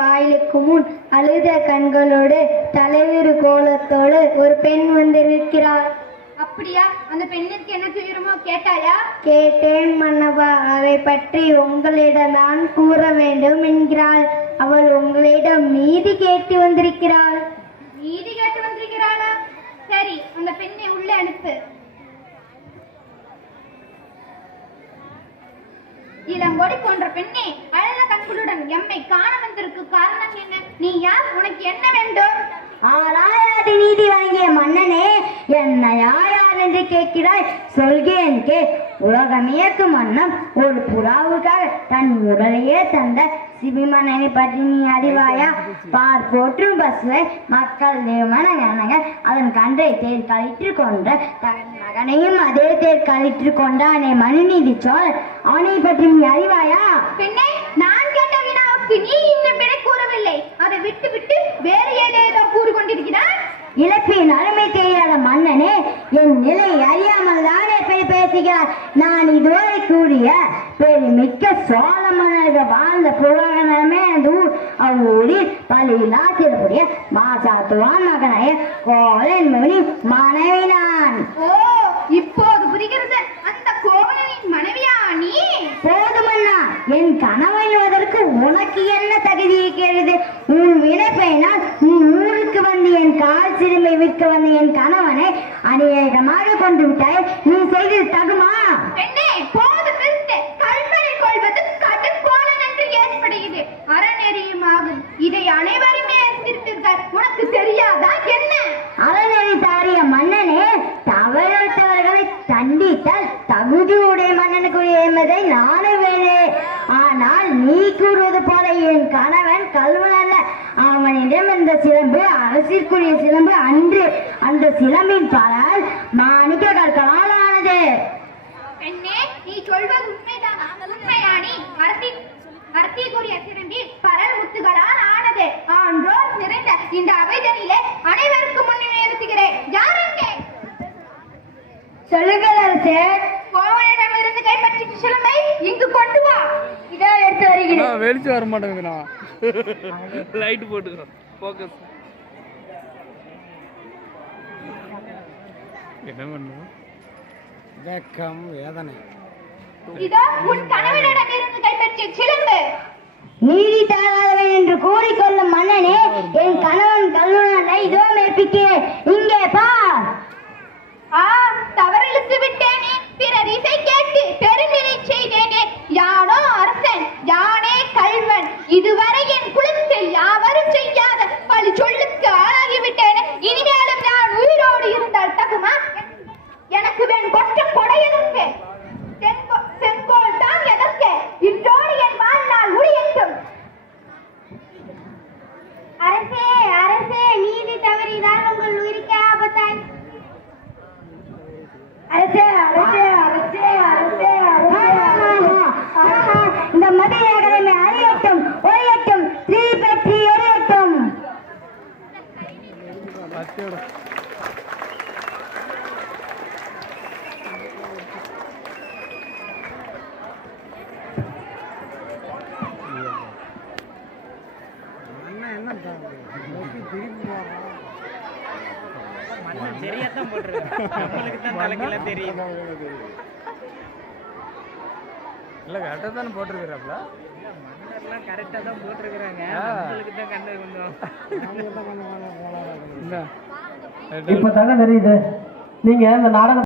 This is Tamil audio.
வாயிலுக்கு முன் அழுத கண்களோடு தலைவிரு கோலத்தோடு ஒரு பெண் வந்து நிற்கிறாள். அப்படியா? அந்த பெண்ணிற்கு என்ன துயரமோ கேட்டாயா? கேட்டேன் மன்னவா அதை பற்றி உங்களிடம் நான் கூற வேண்டும் என்கிறாள். அவள் உங்களிடம் நீதி கேட்டு வந்திருக்கிறாள். நீதி கேட்டு வந்திருக்கிறாளா? சரி அந்த பெண்ணை உள்ளே அனுப்பு. இளங்கொடி போன்ற பெண்ணே கண்களுடன் எம்மை காண வந்திருக்கு காரணம் என்ன? நீ யார்? உனக்கு என்ன வேண்டும்? ஆராயாதி நீதி வாங்கிய மன்னனே என்னை யார் என்று கேட்கிறாய். சொல்கிறேன் கே உலகமேற்கு மன்னம் ஒரு புறாவுக்காக தன் உடலையே தந்த சிபிமன்னனை பற்றி நீ அறிவாயா? பார் போற்றும் பசுவை மக்கள் மனங்க அதன் கன்றை தேர் கழித்து கொண்ட தன் மகனையும் அதே தேர் கழித்து கொண்டானே மனுநீதி சோழன் அவனை பற்றி நீ அறிவாயா? நான் வினாவுக்கு நீ இன்னும் விடை கூறவில்லை. அதை விட்டு விட்டு வேறு ஏதேதோ கூறு கொண்டிருக்கிறாய் இழப்பின் அருமை தெரியாத மன்னனே என் நிலை அறியாமல் தானே போய் பேசுகிறார். நான் இதுவரை கூறிய பெருமிக்க சோழ மன்னர்கள் வாழ்ந்த புராணமே அந்த ஊர். அவ்வூரில் பள்ளியிலா சிறப்புடைய மாசாத்துவான் மகனாய கோலன் மொழி மனைவி நான் ஓ இப்போது புரிகிறது. அந்த கோவலனின் மனைவியா நீ? போதுமண்ணா என் கணவனுவதற்கு உனக்கு என்ன தகுதி இருக்கிறது உன் வினைப்பயனால் உன் ஊருக்கு வந்து என் கால் சிறுமை விற்க வந்த என் கணவனை அநேகமாக கொண்டு விட்டாய். நீ செய்தது தகுமா? இதை அனைவருமே உனக்கு தெரியாதா? என்ன? அறநெறி தாரிய மன்னனே தவறத்தவர்களை தண்டித்தால் தகுதியுடைய மன்னனுக்குரிய என்பதை நானும் வேறு ஆனால் நீ கூறுவது போல என் கணவன் கல்வன் அல்ல. அவனிடம் இந்த சிலம்பு அரசிற்குரிய சிலம்பு அன்று. அந்த சிலம்பின் பலால் மாணிக்க கற்களால் ஆனது பெண்ணே நீ சொல்வது உண்மைதான். உண்மையானி. அரசி அரசிக்குரிய சிறம்பி பரல் முத்துகளால் ஆனது. ஆன்றோர் நிறைந்த இந்த அவைதனிலே அனைவருக்கும் முன்னே நிறுத்துகிறேன். யார் எங்கே சொல்லுங்கள் அரசே. கோவனிடம் இருந்து கைப்பற்றி சிலம்பை இங்கு கொண்டு வா. இதோ எடுத்து வருகிறேன் நான் வெளிச்சு வர மாட்டேங்குதுண்ணா லைட் போட்டுக்கிறோம். ஃபோக்கஸ் என்ன பண்ணுவோம் வெக்கம் வேதனை. இதோ உன் கணவனிடம் இருந்து கைப்பற்றிய சிலம்பு. நீதி தராதவன் என்று கூறிக்கொள்ளும் மன்னனே என் கணவன் கல்வனல்ல இதோ மெப்பிக்கிறேன் இங்கே பார். இதுவரை என் குலத்தில் யாவரும் செய்யாத பழி சொல்லுக்கு ஆளாகிவிட்டேன். இனிமேலும் நான் உயிரோடு இருந்தால் தகுமா? எனக்கு வேன் கொட்ட கொடை எதற்கு? செங்கோல் தான் எதற்கு? இன்றோடு என் வாழ்நாள் முடியட்டும். அரசே அரசே நீதி தவறிதான் உங்கள் உயிருக்கு ஆபத்தாய். அரசே அரசே அரசே அரசே அரசே இந்த மதிய மண்ணு சரியாத்தான் போட்டிருக்கேன் நம்மளுக்கு தான் தலைக்கெல்லாம் தெரியும். இல்லை கரெக்டாக தானே போட்டிருக்கிறாப்ல? மண்ணெல்லாம் கரெக்டாக தான் போட்டிருக்கிறாங்க. நம்மளுக்கு தான் கண்ணு கொஞ்சம். இப்ப தானே தெரியுது. நீங்க இந்த நாடகம்